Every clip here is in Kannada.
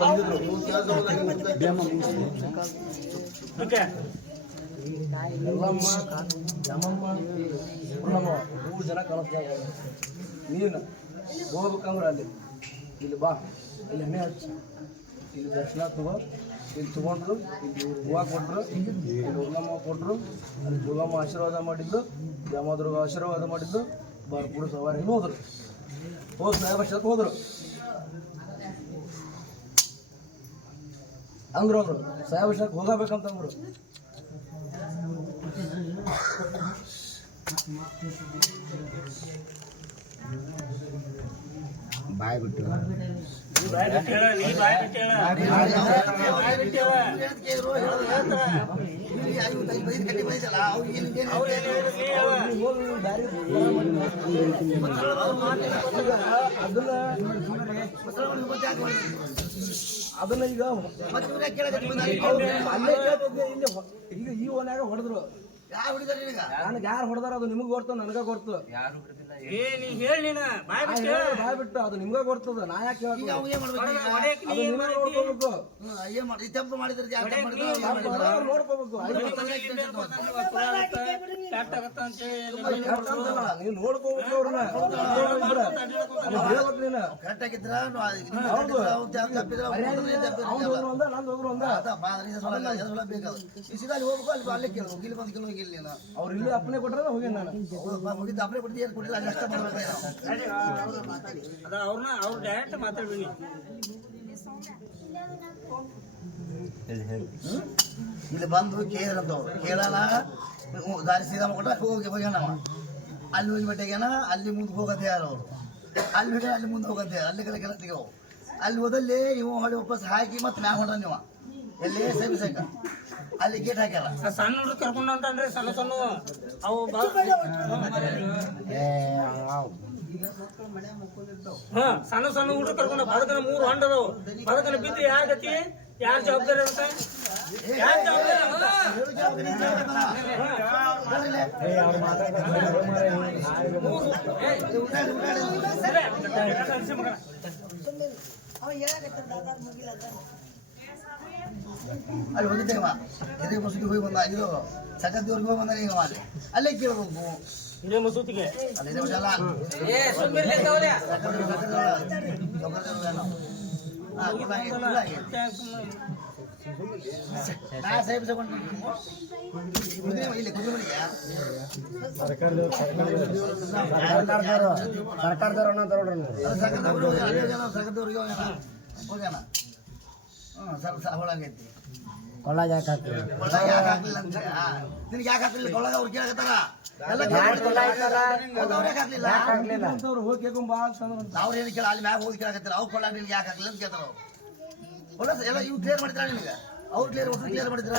ಬಂದಿದ್ರು ಎಲ್ಲಮ್ಮ ಜಮಮ್ಮ ಪೂರ್ಣಮ್ಮ 3 ಜನ ಕಳಿಸ್ದಾಗ ನೀನು ಹೋಗ್ಬೇಕಂದ್ರೆ ಅಲ್ಲಿ ಇಲ್ಲಿ ಬಾ ಇಲ್ಲಿ ಎಣ್ಣೆ ಹಚ್ಚಿ ಇಲ್ಲಿ ದರ್ಶನ ತಗೋ ಇಲ್ಲಿ ತಗೊಂಡ್ರು ಇಲ್ಲಿ ಹೂವು ಕೊಟ್ಟರು ಇಲ್ಲಿ ಉರ್ಲಮ್ಮ ಕೊಟ್ಟರು ಅಲ್ಲಿ ದುರ್ಗಮ್ಮ ಆಶೀರ್ವಾದ ಮಾಡಿದ್ದು ಜಮದುರ್ಗ ಆಶೀರ್ವಾದ ಮಾಡಿದ್ದು ಬರ್ಪುಡು ಸವಾರಿ ಹೋದ್ರು ಹೋಗಿ ಸಾಹೇಬ ಹೋದ್ರು ಅಂದ್ರು ಅವರು ಸಾಹೇಬ ಹೋಗಬೇಕಂತಂದ್ರು ಬಾಯ್ ಬಿಟ್ಟು ಅದನ್ನ ಈಗ ಈಗ ಈ ಓನ್ಯಾಗ ಹೊಡೆದ್ರು ನನಗೆ ಯಾರು ಹೊಡೆದಾರ ಅದು ನಿಮಗ್ ಗೊತ್ತು ನನಗ ಗೊತ್ತು ಬಾಯ್ ಬಿಟ್ಟು ಅದು ನಿಮ್ಗ ಗೊತ್ತದ ನಾ ಯಾಕೆ ತಪ್ಪು ಮಾಡಿದ್ರೆ ನೋಡ್ಕೋಬೇಕು ನೀವು ನೋಡ್ಕೋಬೇಕು ಅವ್ರನ್ನ ಹೇಳ್ಬೇಕು ನೀನು ಕರೆಕ್ಟಾಗಿದ್ರ ಹೋಗ್ಬೇಕು ಅಲ್ಲಿ ಕೇಳು ಇಲ್ಲಿ ಬಂದು ಕೆಲವು ಹೋಗಿಲ್ಲ ನೀನು ಅವ್ರು ಇಲ್ಲಿ ಅಪ್ಪನೆ ಕೊಟ್ರೆ ಹೋಗಿ ನಾನು ಹೋಗಿದ್ದ ಅಪ್ಪನೆ ಕೊಡ್ತೀವಿ ಏನು ಕೊಟ್ಟಿಲ್ಲ ಅಲ್ಲಿ ಅಷ್ಟ ಅವ್ರನ್ನ ಅವ್ರು ಡೈರೆಕ್ಟ್ ಮಾತಾಡ್ಬಿಡಿ ಇಲ್ಲಿ ಬಂದು ಕೇಳಿದ್ರಂತವ್ರು ಕೇಳಲ್ಲ ದಾರಿ ಸೀದಾ ಕೊಟ್ಟ ಹೋಗ್ಯಾನವ ಅಲ್ಲಿ ಹೋಗಿ ಬಟ್ಟೆಗೇನ ಅಲ್ಲಿ ಮುಂದೆ ಹೋಗತ್ತೆ ಯಾರು ಅವರು ಅಲ್ಲಿ ಹೋಗಿ ಅಲ್ಲಿ ಮುಂದೆ ಹೋಗತ್ತೆ ಅಲ್ಲಿ ಕೆಲ ತೆಗವು ಅಲ್ಲಿ ಹೋದಲ್ಲಿ ಇವು ಹೊಡಿ ವಾಪಸ್ ಹಾಕಿ ಮತ್ತೆ ಮ್ಯಾಗ ಹೊಂಡ ನೀವು ಎಲ್ಲೇ ಸೇವಿಸಕ ಅಲ್ಲಿ ಗೇಟ್ ಹಾಕ್ಯಾರ ಸಣ್ಣ ಹುಡುಗ ಕರ್ಕೊಂಡು ಹೊಂಟನ್ರಿ ಸಣ್ಣ ಸಣ್ಣ ಅವು ಸಣ್ಣ ಸಣ್ಣ ಹುಡುಗ ಕರ್ಕೊಂಡು ಬದಕನ 3 ಹೊಂಡ ಅದಾವು ಬದಕನ ಬಿದ್ದು ಯಾರ ಗತಿ ಯಾರ ಜವಾಬ್ದಾರಿ ಇರುತ್ತೆ ಯಾರ ಜವಾಬ್ದಾರಿ ಅಲ್ಲಿ ಹೋಗಿದ್ದೇವ ಎದೆ ಮಸೂತಿಗೆ ಹೋಗಿ ಬಂದ ಇದು ಸಕತ್ತವ್ರಿಗೆ ಹೋಗಿ ಬಂದ ಈಗ ಅಲ್ಲಿ ಅಲ್ಲೇ ಕೇಳಬೇಕು ಇದೇ ಮಸೂತಿಗೆ ಅಲ್ಲಿದೆ ಅಲ್ಲ ಹೋಗ್ಯಾನ ಹೊಳಗೈತಿ ಕೊಳ್ಳಾಗ ಯಾಕೆ ಹಾಕ್ತೀವಿ ಕೊಳ್ಳಾಗ ಯಾಕೆ ಹಾಕ್ಲಿಲ್ಲ ಅಂತ ನಿನಗೆ ಯಾಕೆ ಹಾಕ್ಲಿಲ್ಲ ಕೊಳ್ಳಾಗ ಅವ್ರು ಕೇಳಕತ್ತಾರ ಅವ್ರು ಏನು ಕೇಳ ಅಲ್ಲಿ ಮ್ಯಾಗ ಹೋಗಿ ಕೇಳಕತ್ತಾರ ಅವ್ರು ಕೊಳ್ಳಾಗ ನಿನ್ಗೆ ಯಾಕೆ ಹಾಕ್ಲಿಲ್ಲ ಅಂತ ಕೇಳ್ತಾರ ಎಲ್ಲ ಇವ್ ಕ್ಲಿಯರ್ ಮಾಡಿದ್ರ ನಿನಗೆ ಅವ್ರು ಕ್ಲಿಯರ್ ಮಾಡಿದ್ರ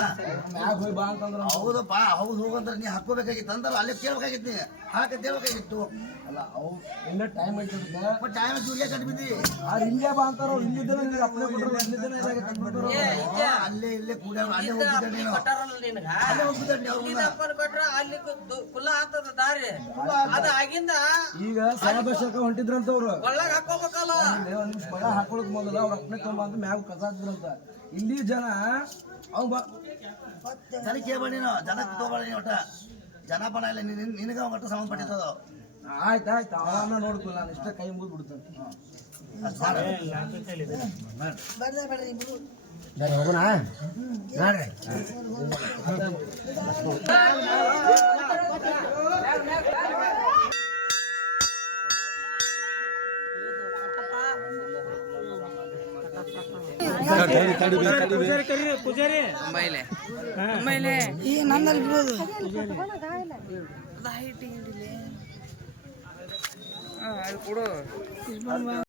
ಹೌದಪ್ಪ ಹೌದು ಹೋಗಂದ್ರೆ ನೀ ಹಾಕೋಬೇಕಾಗಿತ್ತು ಅಂದ್ರೆ ಅಲ್ಲಿ ಕೇಳ್ಬೇಕಾಗಿತ್ತು ನೀ ಹಾಕಂತ ಹೇಳ್ಬೇಕಾಗಿತ್ತು ಅಲ್ಲ ಅವು ಇನ್ನೂ ಟೈಮ್ ಐತೆ ಟೈಮ್ ಜೂರಿಗೆ ಕಟ್ಟಿ ಬಿದ್ದಿ ಹಿಂಗೆ ಬಾ ಅಂತಾರ ಇಲ್ಲಿದ್ದನ ಅಪ್ಲೈ ಕೊಟ್ಟರು ಅಲ್ಲೇ ಇಲ್ಲೇ ಕೂಡ ಅಲ್ಲೇ ಹೋಗ್ತಿದ್ದೆ ನೀನು ಅಲ್ಲೇ ಹೋಗ್ತಿದ್ದೆ ಈಗ ಸಾಹೇಬ ಹೊಂಟಿದ್ರಂತವ್ರು ಹಾಕೋಬೇಕಲ್ಲ ಒಂದ್ ನಿಮಿಷ ಕೊಳ್ಳ ಹಾಕೊಳಕ್ ಮೊದಲ ಅವ್ರ ಅಪ್ನೆ ತೊಂಬ ಅಂತ ಮ್ಯಾಗ ಕಸ ಹಾಕ್ತಿದ್ರಂತ ಇಲ್ಲಿ ಜನ ಅವ್ ಜನ ಕೇಳ್ಬೇಡ ನೀನು ಜನ ತಗೋಬೇಡ ನೀನು ಒಟ್ಟ ಜನ ಬಣ ಇಲ್ಲ ನಿನಗ ಒಟ್ಟು ಸಂಬಂಧಪಟ್ಟಿರ್ತದ ಆಯ್ತಾಯ್ತು ಅವನ್ನ ನೋಡ್ಕೊ ನಾನು ಇಷ್ಟ ಕೈ ಮುಗಿದು ಬಿಡ್ತೇನೆ ಹೋಗೋಣ ನೋಡ್ರಿ ಈ ನಂದಲ್ಲಿ ಬಿಡೋದು ಅದು ಕೊಡು